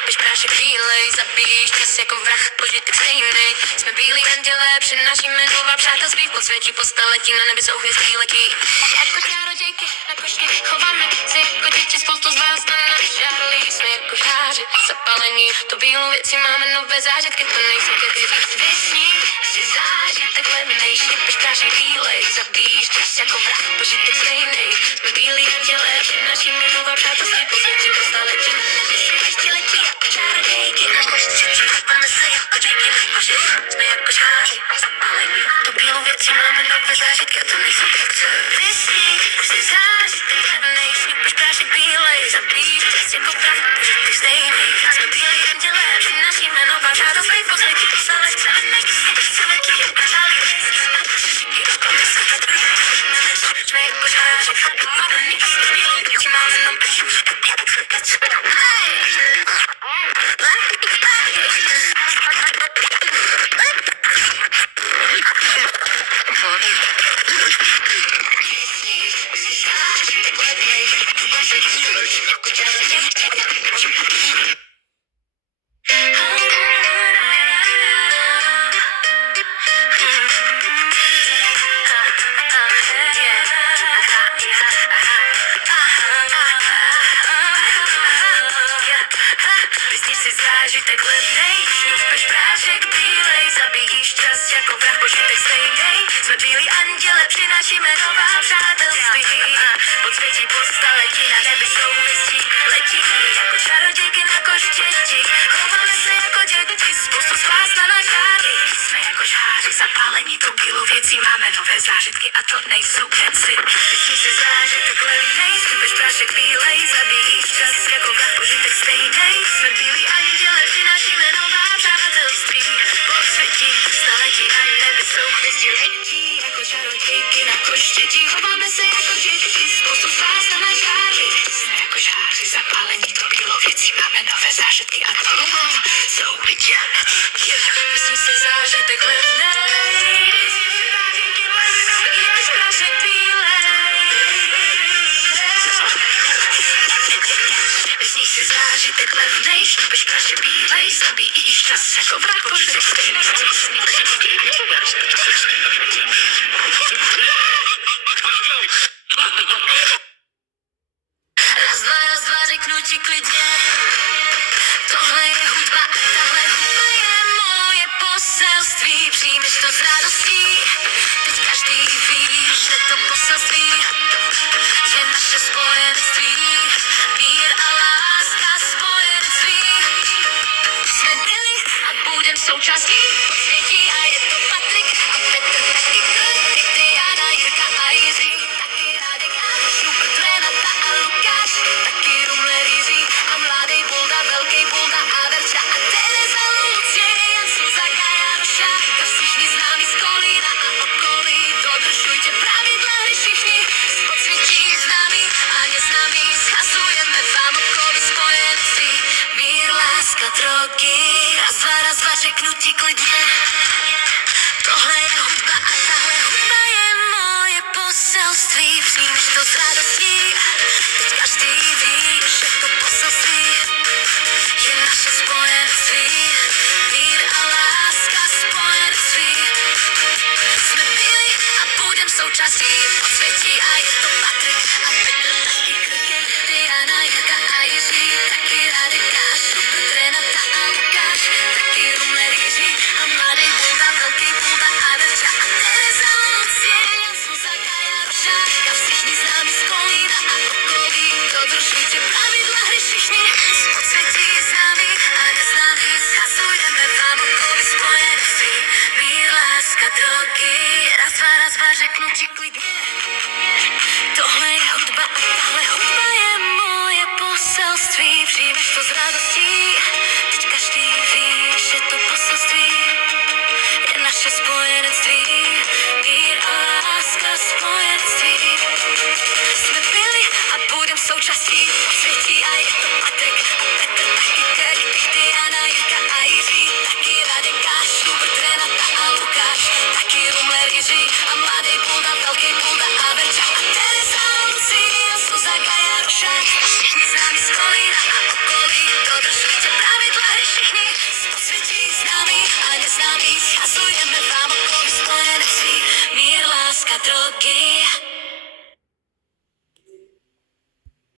šňupeš prášek bílej, zabíjíš čas jako vrah, požitek stejnej. Jsme bílí andělé, přinášíme nová přátelství, v podsvětí po staletí na nebi jsou hvězdí letí. Jako čarodějky na košti, chováme se jako děti, spoustu z vás na náš žárlí. Jsme jako žáři, zapalení, to bílou věci máme nové zážitky, to nejsou kedy. Vysní si zážitek levnej, šňupeš prášek bílej, zabíjíš čas jako vrah, požitek stejnej. Jsme bílí andělé, přinášíme nová přátelství, po světí po staletí. Ještě letí jako čarodějky na košti, chováme se jako děti, jsme jako žáři, zapalení, to bílou věci máme nové zážitky, to nejsou kedy. Vysní si zážitek levnej, šňupeš prášek bílej, zabíjíš čas jako vrah, požitek stejnej. Jsme bílí andělé, přinášíme nová přátelství, po světí po staletí. Ještě letí jako čarodějky na košti, chováme se jako děti, jsme jako žáři, zapalení, to bílou věci máme nové zážitky. Vyzníš si zážitek levnej, šňupeš prášek bílej, zabíjíš čas jako vrah, požitek stejnej. Jsme bílí anděle, přinášíme nová přátelství, podsvětí po staletí na nebi jsou hvězdí letí. Jako čarodějky na koštěti, chováme se jako děti, spoustu z vás na náš žárlí. Jsme jako žáři, zapálení tou bílou věcí máme nové zážitky a to nejsou keci. Vyzníš si zážitek levnej, šňupeš prášek bílej, zabíjíš čas jako vrah, požitek stejnej. Jsme bílí anděle, přinášíme nová přátelství, podsvětí staletí na nebi jsou hvězdí letí. Jako čarodějky na koštěti, chováme se jako děti, spoustu z vás na náš žárlí. Jsme jako žáři, zapálení to bílou věcí máme nové zážitky a to jsou vidět. Vyzní si zážitek levnej, šňupeš prášek bílej. Vyzní si zážitek levnej, šňupeš prášek bílej, zabíjíš čas jako vrah, požitek stejnej. Raz, dva, řeknu ti klidně, tohle je hudba a tahle hudba je moje poselství. Přijmeš to s radostí, teď každý ví, že to poselství je naše spojenství. Mír a láska spojenství. Jsme byli a budem součástí podsvětí a je to Patrik a Petr, taky Filip, Diana, Jirka a Jiří, taky Radek a Šubrt, Renata a Lukáš, taky Rumler Jiří a mladý Bulda, velký Bulda a Verča a Tereza, Lucie, Jan, Suza, Gaja, Roša, všichni známí z Kolína a okolí. Dodržujte pravidla hry všichni, z podsvětí známí a neznámí, zhazujeme vám okolí spojenství. Mír, láska, drogy, raz, dva, řeknu ti klidně, tohle je hudba a tahle hudba je moje poselství. Přijmeš to s radostí, teď každý ví, že to poselství je naše spojenství. Mír a láska spojenství. Jsme byli a budem součástí podsvětí a je to Patrik a Petr, taky Krken, Diana, Jirka a Jiří, taky Radek a Šubrt, Renata a Lukáš, taky Rumler Jiří a mladý Bulda, velký Bulda a Verča a Tereza, Lucie, Jan, Suza, Gaja, Roša, všichni známí z Kolína a okolí. Dodržujte pravidla hry všichni, z podsvětí známí a neznámí, zhazujeme vám okolí spojenství. Mír, láska, drogy, raz, dva, řeknu ti klidně, tohle je hudba a tahle hudba je moje poselství. Přijmeš to s radostí, teď každý ví, že to poselství je naše spojenství. Mír a láska spojenství. Jsme byli a budem součástí podsvětí a je to Patrik a Petr, taky Kirk, Diana, Jirka a Jiří, taky Radek a Šubrt, Renata a Lukáš, taky Rumler Jiří a mladý Bulda, velký Bulda a Verča a Tereza, Lucie, Suza, Gaja, Roša, všichni známí z Kolína a okolí. Dodržujte pravidla všichni, posvětí známí a neznámí, hasujeme vám.